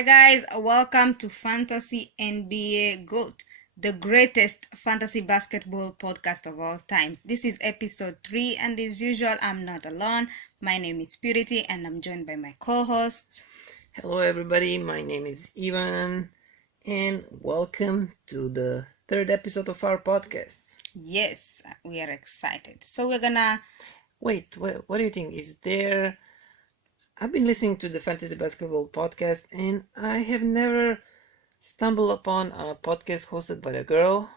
Hi guys, welcome to Fantasy NBA GOAT, the greatest fantasy basketball podcast of all times. This is episode 3 and as usual, I'm not alone. My name is Purity and I'm joined by my co-hosts. Hello everybody, my name is Ivan and welcome to the third episode of our podcast. Yes, we are excited. So we're gonna... Wait, what do you think? I've been listening to the Fantasy Basketball podcast and I have never stumbled upon a podcast hosted by a girl.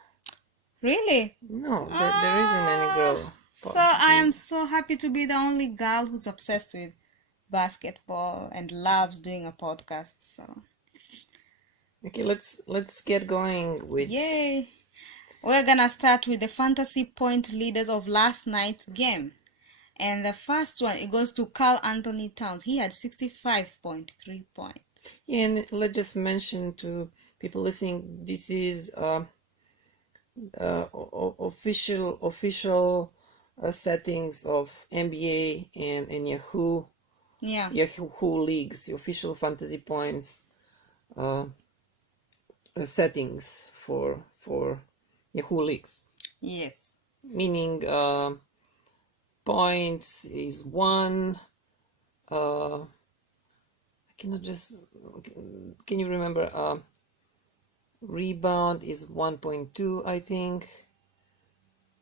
Really? No, there isn't any girl. So I am so happy to be the only girl who's obsessed with basketball and loves doing a podcast. So okay, let's get going with... Yay! We're gonna start with the fantasy point leaders of last night's game. And the first one, it goes to Karl Anthony Towns. He had 65.3 points. Yeah, and let's just mention to people listening, this is official settings of NBA and Yahoo leagues, official fantasy points settings for Yahoo leagues. Yes. Meaning points is 1. I cannot just... Can you remember? Rebound is 1.2, I think.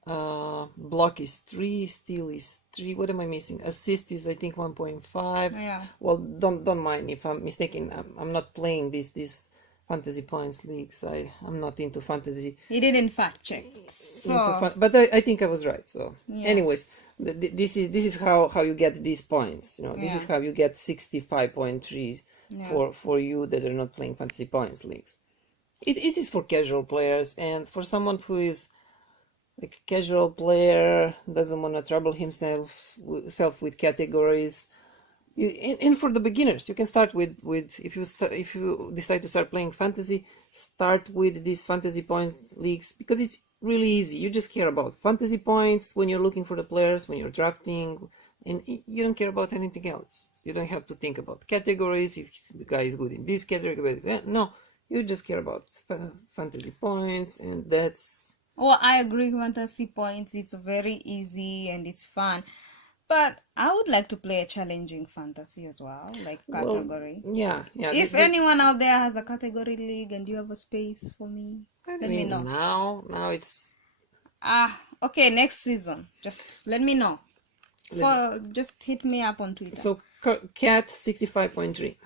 Block is 3. Steal is 3. What am I missing? Assist is, I think, 1.5. Yeah. Well, don't mind if I'm mistaken. I'm not playing this fantasy points leagues. I'm not into fantasy. He didn't fact check. So But I think I was right. So yeah. Anyways, this is how you get these points. This is how you get 65.3 for you that are not playing fantasy points leagues. It is for casual players, and for someone who is like a casual player, doesn't want to trouble himself with categories. And for the beginners, you can start with if you decide to start playing fantasy, start with these fantasy points leagues because it's really easy. You just care about fantasy points when you're looking for the players, when you're drafting, and you don't care about anything else. You don't have to think about categories, if the guy is good in this category. No, you just care about fantasy points, and that's... Oh, I agree. Fantasy points, it's very easy and it's fun. But I would like to play a challenging fantasy as well, like category. Well, yeah. If anyone out there has a category league and you have a space for me, let me know. Now it's... Okay, next season. Just let me know. Just hit me up on Twitter. So, Cat 65.3.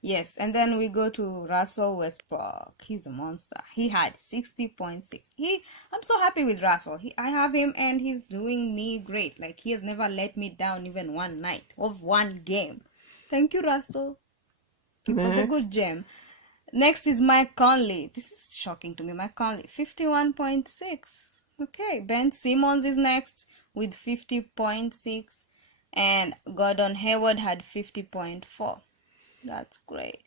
Yes, and then we go to Russell Westbrook. He's a monster. He had 60.6. I'm so happy with Russell. I have him and he's doing me great. Like, he has never let me down even one night of one game. Thank you, Russell. Keep up the good gem. Next is Mike Conley. This is shocking to me. Mike Conley, 51.6. Okay, Ben Simmons is next with 50.6. And Gordon Hayward had 50.4. That's great.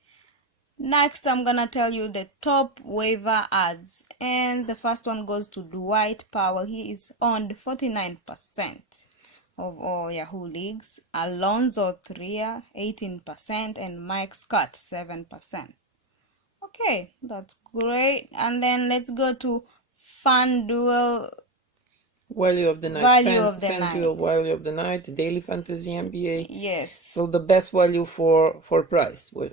Next, I'm gonna tell you the top waiver ads, and the first one goes to Dwight Powell. He is owned 49% of all Yahoo leagues. Alonzo Trier 18%, and Mike Scott 7%. Okay, that's great. And then let's go to FanDuel Value of the night. Value of the night. Daily fantasy NBA. Yes. So the best value for price. What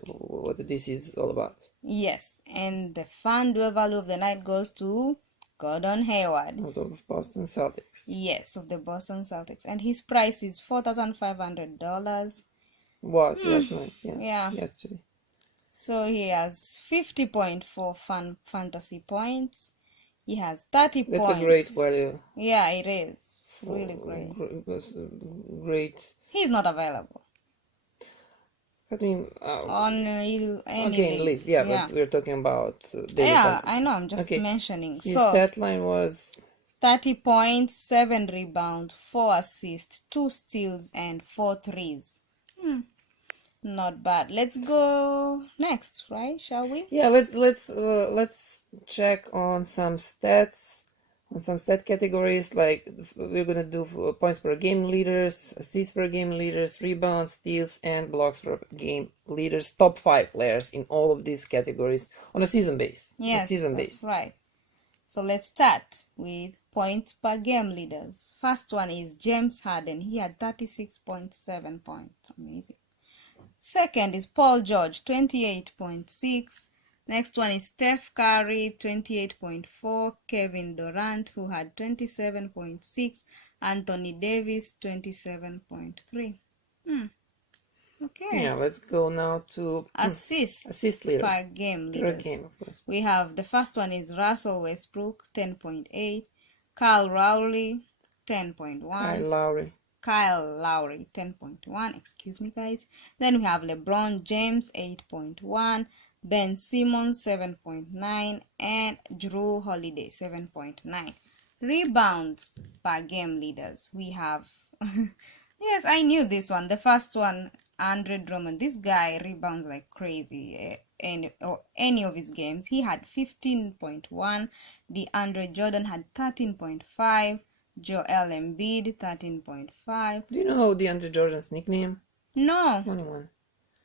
this is all about. Yes, and the FanDuel value of the night goes to Gordon Hayward. Out of Boston Celtics. Yes, of the Boston Celtics, and his price is $4,500. Was last night? Yeah. Yesterday. So he has 50.4 fantasy points. He has 30 points. That's a great value. Yeah, it is. Really great. Great. He's not available. I mean, on any list. Yeah, but we're talking about daily fantasy. I know. I'm just mentioning. His stat line was 30 points, 7 rebounds, 4 assists, 2 steals, and 4 threes. Not bad. Let's go next, right? Shall we? Yeah, let's check on some stats on some stat categories, like we're gonna do points per game leaders, assists per game leaders, rebounds, steals, and blocks per game leaders. Top 5 players in all of these categories on a season base. Yes, that's right. So let's start with points per game leaders. First one is James Harden. He had 36.7 points. Amazing. Second is Paul George, 28.6. Next one is Steph Curry, 28.4. Kevin Durant, who had 27.6. Anthony Davis, 27.3. Okay. Yeah, let's go now to assist leaders. Per game leaders. Per game, of course. We have the first one is Russell Westbrook, 10.8. Kyle Lowry, 10.1. Kyle Lowry, 10.1. Excuse me, guys. Then we have LeBron James, 8.1. Ben Simmons, 7.9. And Drew Holiday, 7.9. Rebounds per game leaders. We have... yes, I knew this one. The first one, Andre Drummond. This guy rebounds like crazy. Any of his games. He had 15.1. DeAndre Jordan had 13.5. Joel Embiid, 13.5. Do you know DeAndre Jordan's nickname? No. It's funny one.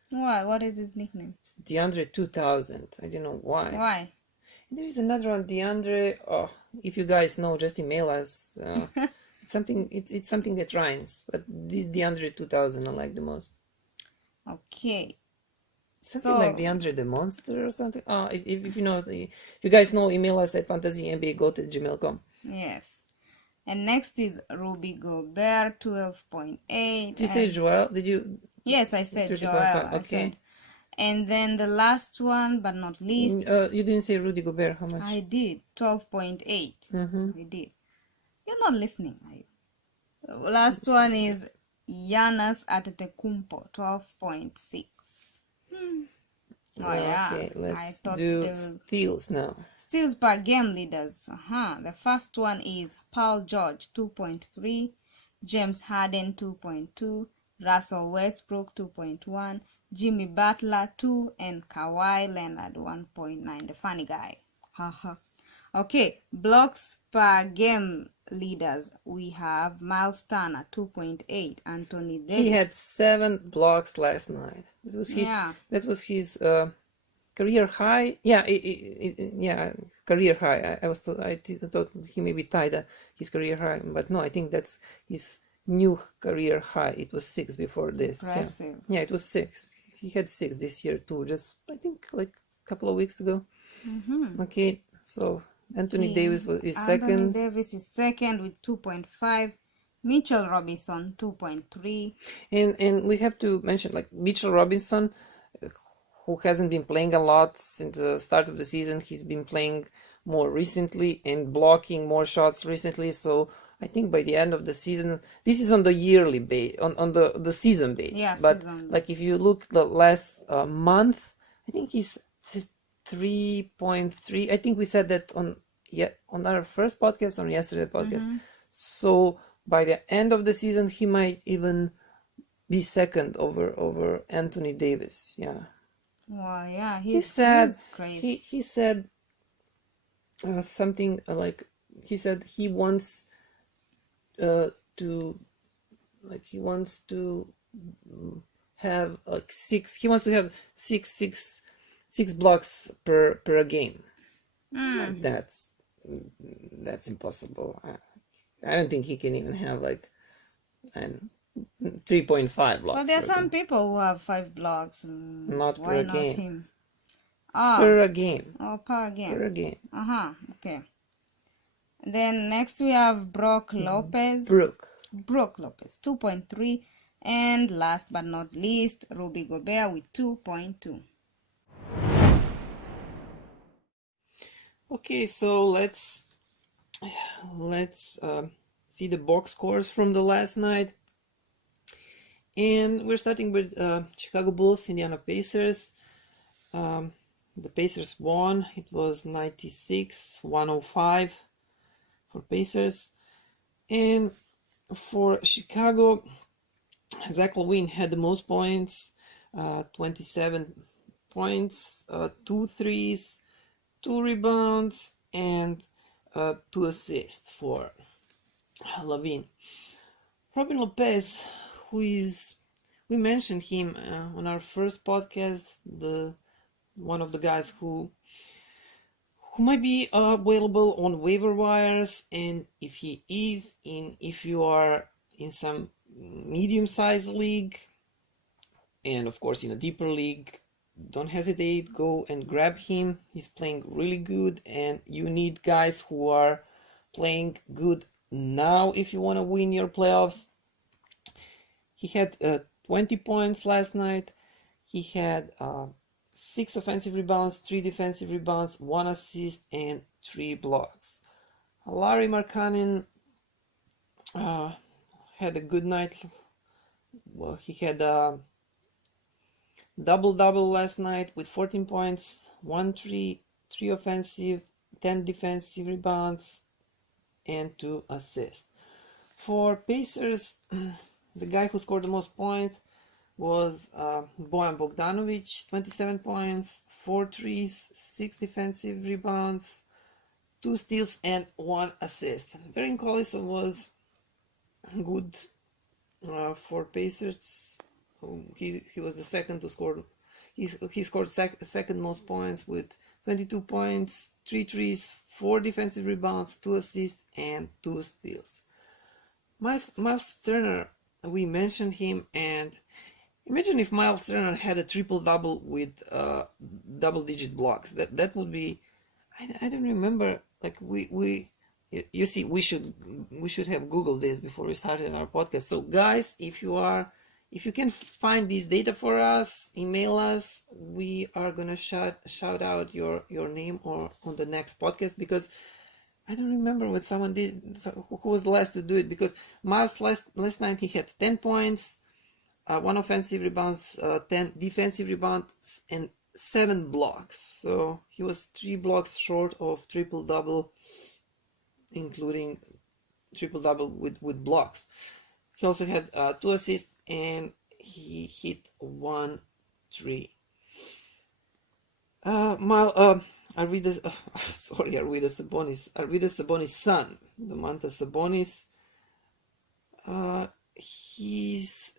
What is his nickname? It's DeAndre 2000. I don't know why. Why? There is another one, DeAndre. Oh, if you guys know, just email us. It's something that rhymes. But this DeAndre 2000 I like the most. Okay. Something like DeAndre the Monster or something. If you know, if you guys know, email us at fantasyNBAGoat@gmail.com. Yes. And next is Rudy Gobert, 12.8. Did you say Joel? Did you? Yes, I said Joel. Okay. And then the last one, but not least. You didn't say Rudy Gobert. How much? I did. 12.8. I did. You're not listening, are you? Last one is Giannis Antetokounmpo, 12.6. Oh yeah. Okay, let's do steals now. Steals per game leaders. The first one is Paul George, 2.3. James Harden, 2.2. Russell Westbrook, 2.1. Jimmy Butler, 2. And Kawhi Leonard, 1.9. The funny guy. Okay, blocks per game leaders. We have Miles Turner, 2.8. Anthony Davis. He had 7 blocks last night. That was his career high. Career high. I thought he maybe tied his career high, but no, I think that's his new career high. It was 6 before this. Impressive. Yeah, it was 6. He had 6 this year too. Just I think like a couple of weeks ago. Okay, so Anthony Davis is second. Anthony Davis is second with 2.5. Mitchell Robinson, 2.3. And we have to mention like Mitchell Robinson, who hasn't been playing a lot since the start of the season. He's been playing more recently and blocking more shots recently. So I think by the end of the season, this is on the yearly base, on the season base. Yeah, but season. Like if you look the last month, I think he's 3.3. I think we said that on our first podcast, on yesterday's podcast. So by the end of the season, he might even be second over Anthony Davis. Yeah. Wow, yeah, he's crazy. He said something like he said he wants to have like 6. He wants to have six blocks per game. That's impossible. I don't think he can even have like 3.5 blocks. Well, there are some people who have 5 blocks. Not Why per not game. Him? Per game. Oh, per game. Per game. Okay. Then next we have Brook Lopez. Brook Lopez, 2.3. And last but not least, Rudy Gobert with 2.2. Okay, so let's see the box scores from the last night. And we're starting with Chicago Bulls, Indiana Pacers. The Pacers won. It was 96-105 for Pacers. And for Chicago, Zach LaVine had the most points, 27 points, 2 threes, 2 rebounds, and 2 assists for Lavin. Robin Lopez, we mentioned him on our first podcast, one of the guys who might be available on waiver wires, and if you are in some medium-sized league, and of course in a deeper league, don't hesitate, go and grab him. He's playing really good, and you need guys who are playing good now if you want to win your playoffs. He had 20 points last night. He had 6 offensive rebounds, 3 defensive rebounds, 1 assist, and 3 blocks. Larry Markkanen had a good night. Well, he had a double-double last night with 14 points, 3 offensive, 10 defensive rebounds, and 2 assists. For Pacers, the guy who scored the most points was Bojan Bogdanovic, 27 points, 4 threes, 6 defensive rebounds, 2 steals, and 1 assist. Darren Collison was good for Pacers. He was the second to score. He scored second most points with 22 points, 3 threes, 4 defensive rebounds, 2 assists, and 2 steals. Miles Turner, we mentioned him, and imagine if Miles Turner had a triple-double with double-digit blocks. That would be, I don't remember. Like you see, we should have Googled this before we started our podcast. So guys, if you can find this data for us, email us. We are gonna shout out your name or on the next podcast, because I don't remember what someone did. Who was the last to do it? Because Miles last night he had 10 points, 1 offensive rebounds, 10 defensive rebounds, and 7 blocks. So he was 3 blocks short of triple-double, including triple-double with blocks. He also had 2 assists, and he hit 1 3. Arvydas Sabonis' son, Domantas Sabonis, he's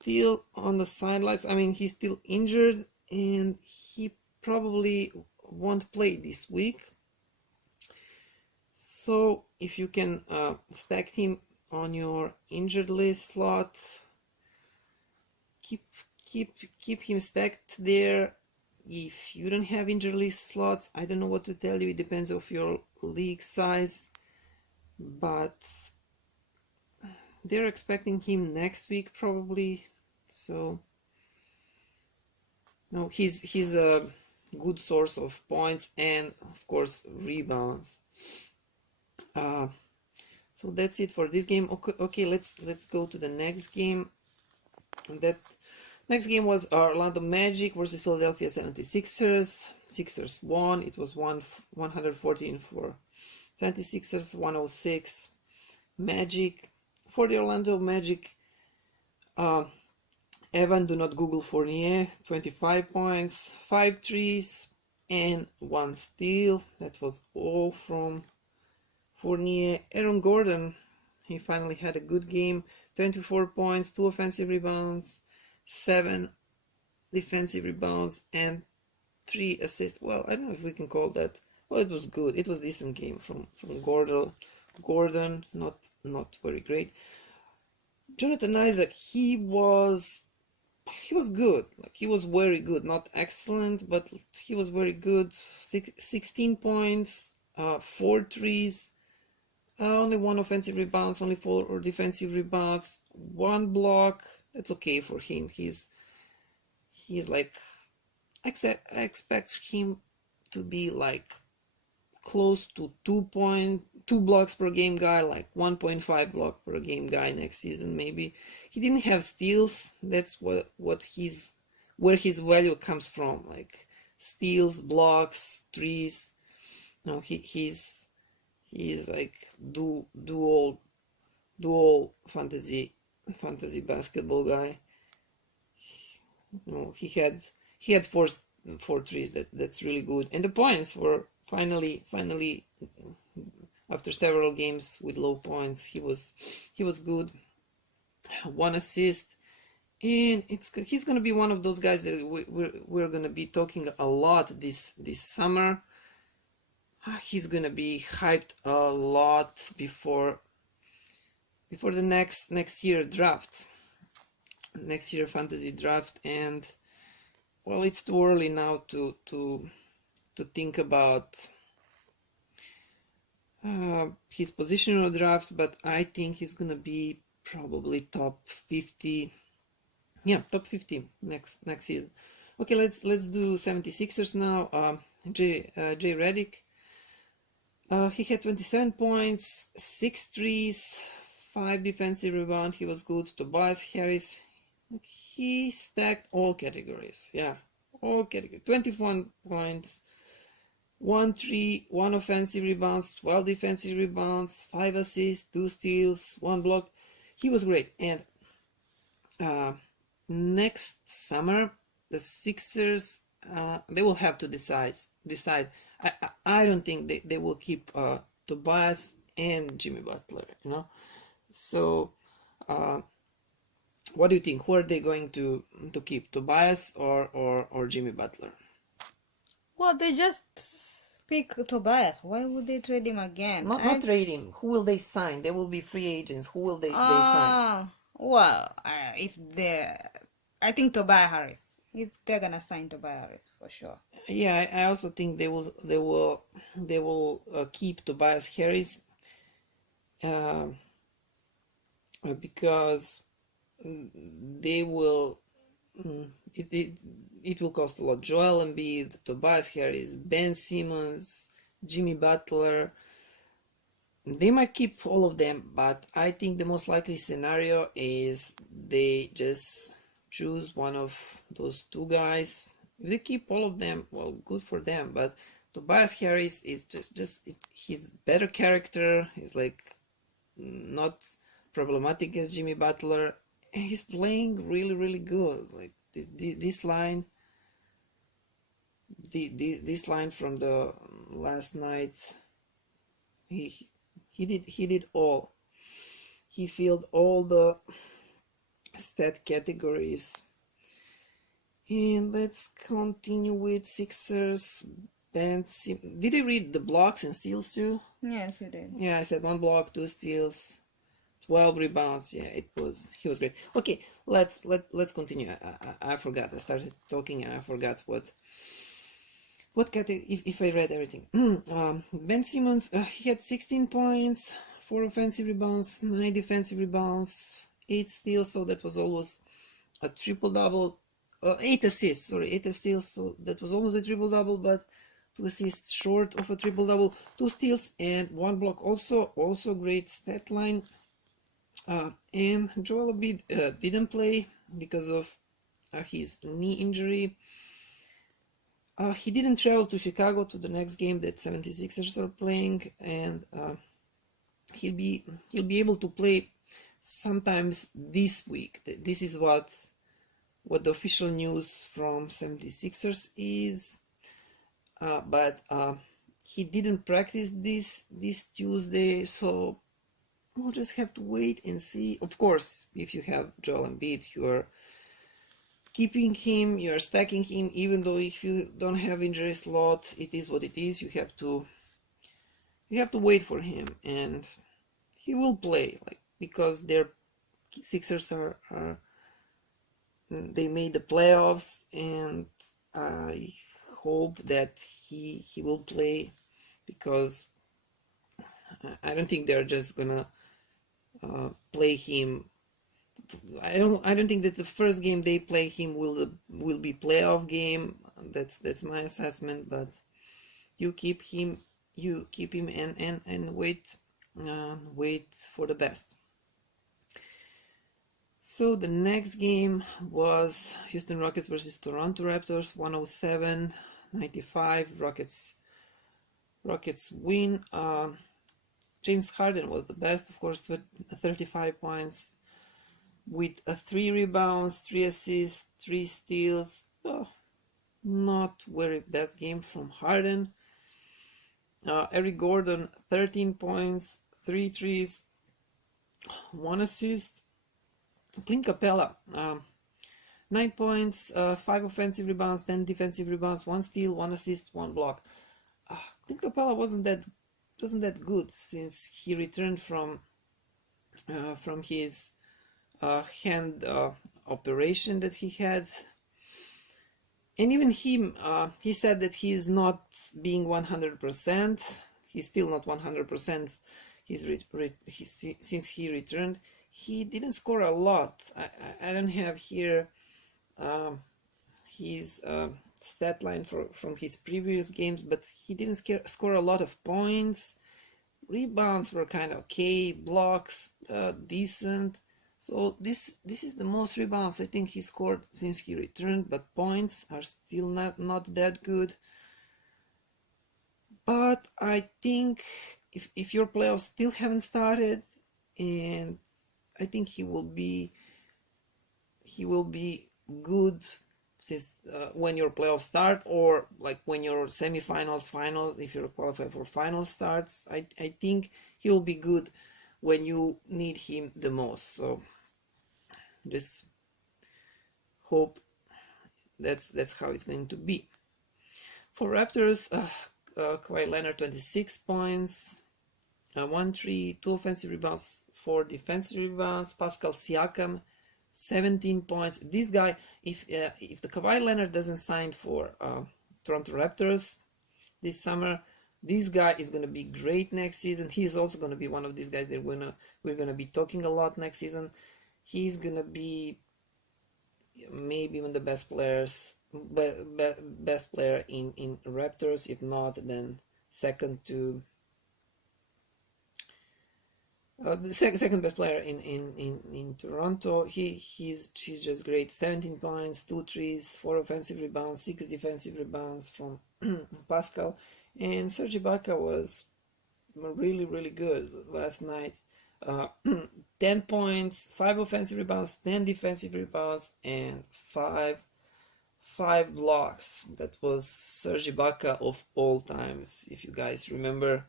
still on the sidelines. I mean, he's still injured, and he probably won't play this week. So if you can stack him on your injured list slot, keep him stacked there. If you don't have injured list slots, I don't know what to tell you. It depends on your league size, but they're expecting him next week probably. So no, he's a good source of points and of course rebounds. So that's it for this game. Okay, let's go to the next game. That next game was Orlando Magic versus Philadelphia 76ers. Sixers won. It was 114 for 76ers, 106 Magic. For the Orlando Magic, Evan, do not Google Fournier, 25 points, 5 threes, and 1 steal. That was all from Fournier. Aaron Gordon, he finally had a good game, 24 points, 2 offensive rebounds, 7 defensive rebounds, and 3 assists. Well, I don't know if we can call that. Well, it was good. It was a decent game from Gordon, not very great. Jonathan Isaac, he was good. Like, he was very good. Not excellent, but he was very good. 16 points, 4 threes, only 1 offensive rebounds, only 4 defensive rebounds, 1 block. That's okay for him. He's like, I expect him to be like close to 2 blocks per game guy, like 1.5 block per game guy next season maybe. He didn't have steals. That's where his value comes from, like steals, blocks, threes. No, he's like do all fantasy basketball guy. No, he had four threes. That's really good, and the points were finally after several games with low points, he was good. 1 assist, and he's gonna be one of those guys that we're gonna be talking a lot this summer. He's gonna be hyped a lot before the next year draft, next year fantasy draft, and well, it's too early now to think about his positional drafts, but I think he's gonna be probably top 50. Yeah, top 50 next season. Okay, let's do 76ers now. Jay Redick. He had 27 points, 6 threes, 5 defensive rebounds. He was good. Tobias Harris, he stacked all categories. Yeah, all categories. 21 points, 1 3, 1 offensive rebounds, 12 defensive rebounds, 5 assists, 2 steals, 1 block. He was great. And next summer, the Sixers, they will have to decide. I don't think they will keep Tobias and Jimmy Butler, So, what do you think? Who are they going to keep, Tobias or Jimmy Butler? Well, they just pick Tobias. Why would they trade him again? Not trade him. Who will they sign? They will be free agents. Who will they sign? Well, I think Tobias Harris. They're gonna sign Tobias Harris for sure. Yeah, I also think they will keep Tobias Harris because they will. It will cost a lot. Joel Embiid, Tobias Harris, Ben Simmons, Jimmy Butler. They might keep all of them, but I think the most likely scenario is they just choose one of those 2 guys. If they keep all of them, well, good for them. But Tobias Harris is he's better character. He's like not problematic as Jimmy Butler, and he's playing really, really good. Like this line, this line from the last night, he did all. He filled all the stat categories. And let's continue with Sixers. Did you read the blocks and steals too? Yes, you did. Yeah, I said 1 block, 2 steals, 12 rebounds. Yeah, he was great. Okay, let's continue. I forgot. I started talking and I forgot what category, if I read everything. Ben Simmons, he had 16 points, 4 offensive rebounds, 9 defensive rebounds, 8 steals, so that was almost a triple-double. 8 assists, 8 assists, so that was almost a triple-double, but 2 assists short of a triple-double, 2 steals and 1 block. Also great stat line. And Joel Embiid didn't play because of his knee injury. He didn't travel to Chicago to the next game that 76ers are playing, and he'll be able to play sometimes this week. This is what the official news from 76ers is, but he didn't practice this Tuesday, so we'll just have to wait and see. Of course, if you have Joel Embiid, you are keeping him, you are stacking him, even though if you don't have injury slot, it is what it is. You have to wait for him, and he will play, because their Sixers are they made the playoffs, and I hope that he will play, because I don't think they're just gonna play him. I don't think that the first game they play him will be playoff game. That's my assessment. But you keep him and wait for the best. So the next game was Houston Rockets versus Toronto Raptors, 107-95. Rockets win. James Harden was the best, of course, with 35 points, with 3 rebounds, 3 assists, 3 steals. Not very best game from Harden. Eric Gordon, 13 points, 3 threes, 1 assist. Clint Capella, 9 points, 5 offensive rebounds, 10 defensive rebounds, 1 steal, 1 assist, 1 block. Clint Capella wasn't that good since he returned from his hand operation that he had. And even him, he said that he's not being 100%. He's still not 100%. Since he returned, he didn't score a lot. I don't have here his stat line from his previous games, but he didn't score a lot of points. Rebounds were kind of okay, blocks decent. So this is the most rebounds I think he scored since he returned, but points are still not that good. But I think if your playoffs still haven't started, and I think he will be good since when your playoffs start, or like when your semifinals, finals, if you're qualified for finals starts, I think he will be good when you need him the most. So just hope that's how it's going to be. For Raptors, Kawhi Leonard, 26 points, 1 3, 2 offensive rebounds, 4 defensive rebounds. Pascal Siakam, 17 points. This guy, if the Kawhi Leonard doesn't sign for Toronto Raptors this summer, this guy is going to be great next season. He's also going to be one of these guys that we're going to be talking a lot next season. He's going to be maybe one of the best players, best player in Raptors. If not, then second to the second best player in Toronto. He's just great. 17 points, 2 threes, 4 offensive rebounds, 6 defensive rebounds from Pascal. And Serge Ibaka was really good last night. 10 points, 5 offensive rebounds, 10 defensive rebounds, and 5 blocks. That was Serge Ibaka of all times, if you guys remember.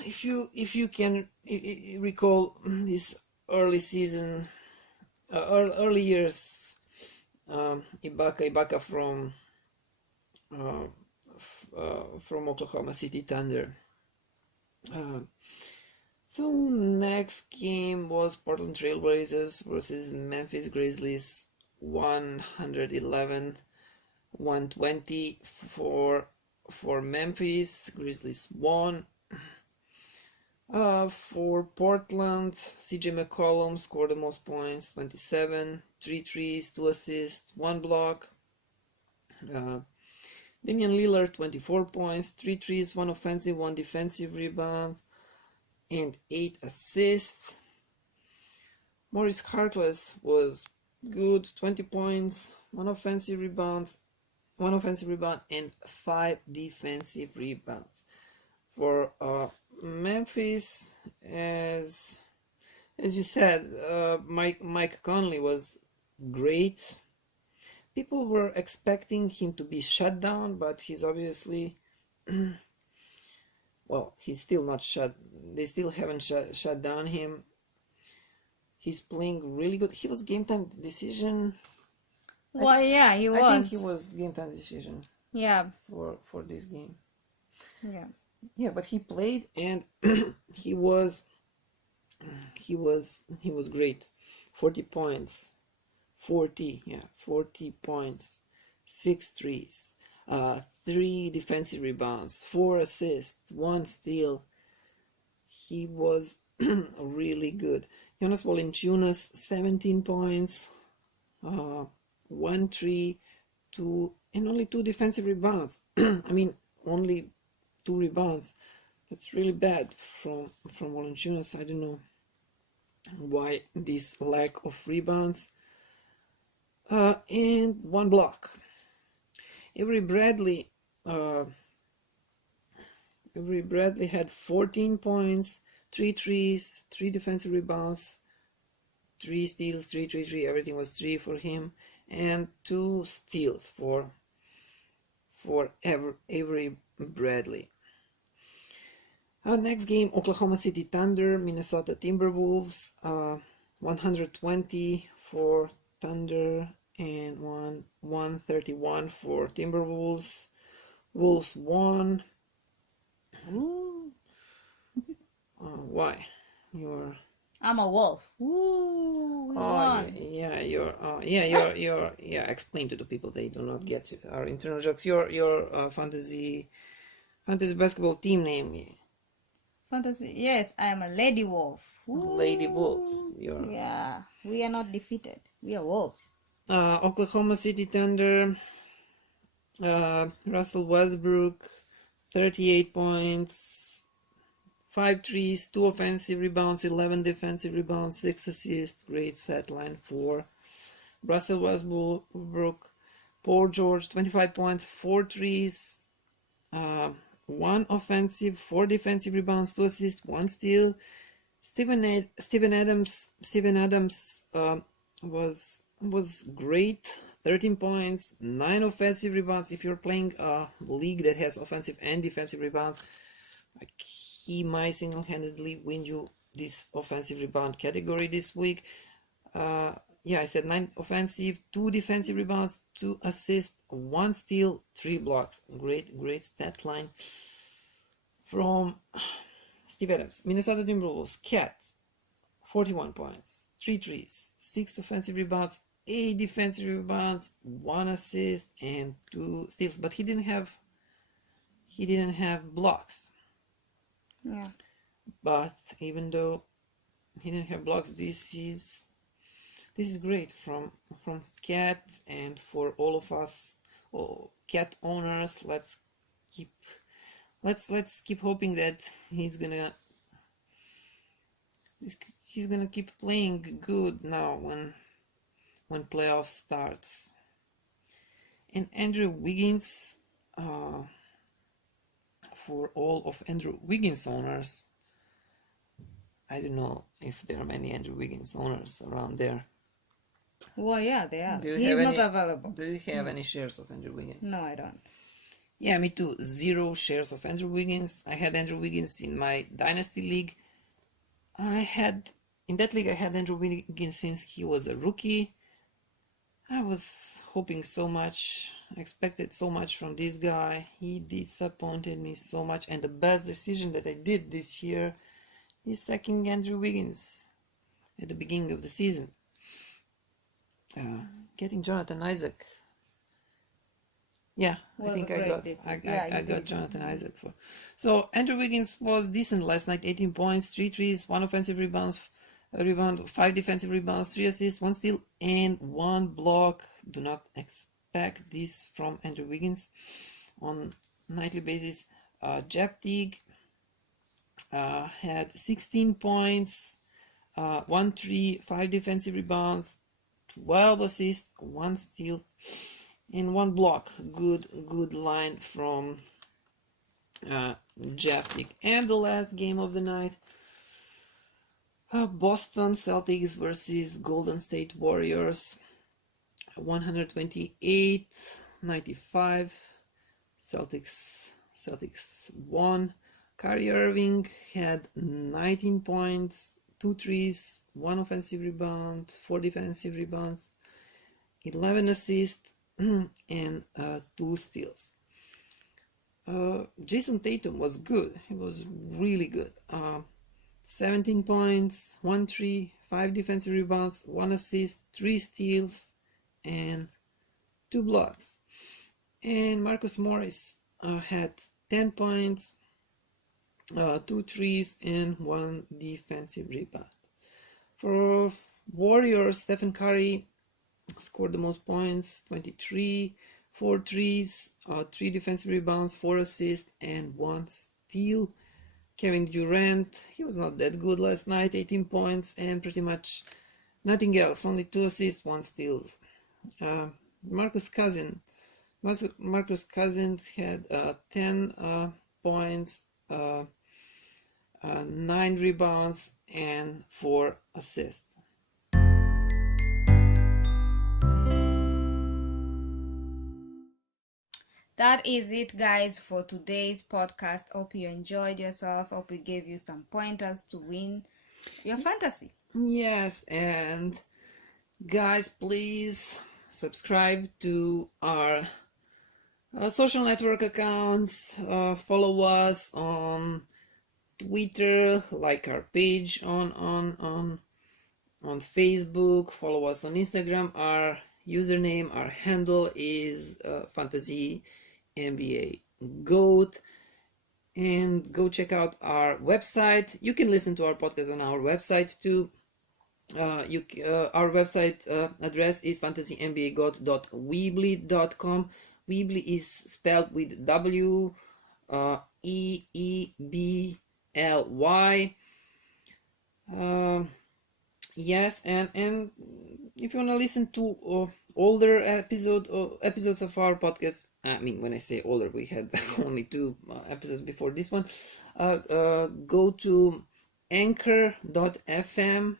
If you can recall this early season, early years, Ibaka from Oklahoma City Thunder. So next game was Portland Trailblazers versus Memphis Grizzlies, 111-120 for Memphis. Grizzlies won. For Portland, CJ McCollum scored the most points, 27, 3 threes, 2 assists, 1 block. Damian Lillard, 24 points, 3 threes, 1 offensive, 1 defensive rebound, and 8 assists. Maurice Harkless was good, 20 points, 1 offensive rebound, and 5 defensive rebounds. For Memphis, as you said, Mike Conley was great. People were expecting him to be shut down, but he's obviously well, he's still not shut. They still haven't shut down him. He's playing really good. He was game time decision. Well, yeah, he was. I think he was game time decision. Yeah. For this game. Yeah. Yeah, but he played and he was great. 40 points. 40 points. 6 threes. 3 defensive rebounds, 4 assists, 1 steal. He was really good. Jonas Valanciunas, 17 points, 1 3, 2, and only 2 defensive rebounds. I mean, only 2 rebounds. That's really bad from Valanciunas. I don't know why this lack of rebounds. And 1 block. Avery Bradley had 14 points, 3 threes, 3 defensive rebounds, 3 steals, 3. Everything was 3 for him, and 2 steals for Avery Bradley. Next game, Oklahoma City Thunder, Minnesota Timberwolves. 120 for Thunder and 131 for Timberwolves. Wolves won. Why? I'm a wolf. Woo! We Oh won. yeah. Explain to the people, they do not get our internal jokes. Your fantasy basketball team name. Fantasy. Yes, I am a lady wolf. Lady Wolves. Woo! Yeah, we are not defeated. We are wolves. Oklahoma City Thunder. Russell Westbrook, 38 points, 5 threes, 2 offensive rebounds, 11 defensive rebounds, 6 assists. Great set line for Russell Westbrook. Paul George, 25 points, 4 threes, 1 offensive, 4 defensive rebounds, 2 assists, 1 steal. Steven Adams was great. 13 points, 9 offensive rebounds. If you're playing a league that has offensive and defensive rebounds, he might single-handedly win you this offensive rebound category this week. Yeah, I said 9 offensive, 2 defensive rebounds, 2 assists, 1 steal, 3 blocks. Great stat line from Steve Adams. Minnesota Timberwolves, Cats, 41 points, 3 threes, 6 offensive rebounds, 8 defensive rebounds, 1 assist, and 2 steals. But he didn't have blocks. Yeah. But even though he didn't have blocks, this is great from Cat, and for all of us Cat owners. Let's keep hoping that he's gonna keep playing good now when playoffs starts. And Andrew Wiggins, for all of Andrew Wiggins owners, I don't know if there are many Andrew Wiggins owners around there. Well, yeah, they are. He's not available. Do you have any shares of Andrew Wiggins? No, I don't. Yeah, me too. 0 shares of Andrew Wiggins. I had Andrew Wiggins in my Dynasty League. In that league I had Andrew Wiggins since he was a rookie. I was hoping so much, expected so much from this guy. He disappointed me so much, and the best decision that I did this year is sacking Andrew Wiggins at the beginning of the season. Getting Jonathan Isaac. Yeah, I think I got Jonathan Isaac for. So Andrew Wiggins was decent last night. 18 points, 3 threes, 1 offensive rebound, 5 defensive rebounds, 3 assists, 1 steal, and 1 block. Do not expect this from Andrew Wiggins on nightly basis. Jeff Teague had 16 points, 1 3, 5 defensive rebounds, 12 assists, 1 steal, and 1 block. Good line from Jeff Teague. And the last game of the night, Boston Celtics versus Golden State Warriors. 128-95. Celtics won. Kyrie Irving had 19 points, 2 threes, 1 offensive rebound, 4 defensive rebounds, 11 assists, and 2 steals. Jason Tatum was good. He was really good. 17 points, 1 3, 5 defensive rebounds, 1 assist, 3 steals, and 2 blocks. And Marcus Morris had 10 points, 2 threes, and 1 defensive rebound. For Warriors, Stephen Curry scored the most points, 23, 4 threes, 3 defensive rebounds, 4 assists, and 1 steal. Kevin Durant, he was not that good last night, 18 points and pretty much nothing else, only 2 assists, 1 steal. Marcus Cousins had 10 points, 9 rebounds, and 4 assists. that is it, guys, for today's podcast. Hope you enjoyed yourself. Hope we gave you some pointers to win your fantasy. Yes, and guys, please subscribe to our social network accounts. Follow us on Twitter, like our page on Facebook. Follow us on Instagram. Our username, our handle is Fantasy NBA Goat. And go check out our website. You can listen to our podcast on our website too. Our website address is fantasynbagoat.weebly.com. Weebly is spelled with WEEBLY. Yes, and if you want to listen to older episodes of our podcast, I mean, when I say older, we had only 2 episodes before this one. Go to anchor.fm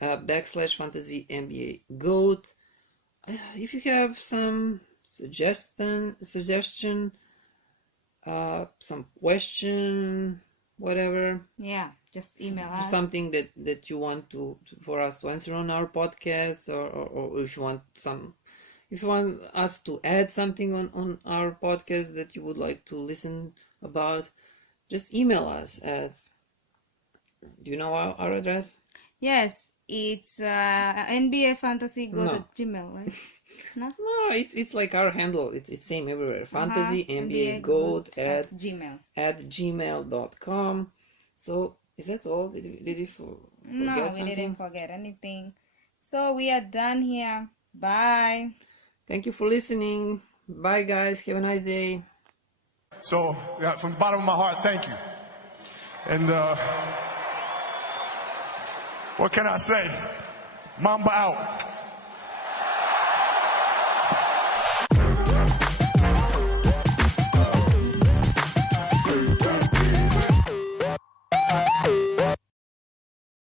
/fantasy NBA goat. If you have some suggestion, some question, whatever. Yeah, just email us. Something that you want for us to answer on our podcast, or if you want us to add something on our podcast that you would like to listen about, just email us at, do you know our address? Yes, it's NBA Fantasy Goat at Gmail, right? No, it's like our handle. It's same everywhere. Fantasy NBA Goat at gmail.com. So is that all? Did we forget something? No, we didn't forget anything. So we are done here. Bye. Thank you for listening. Bye, guys. Have a nice day. So, from the bottom of my heart, thank you. And what can I say? Mamba out.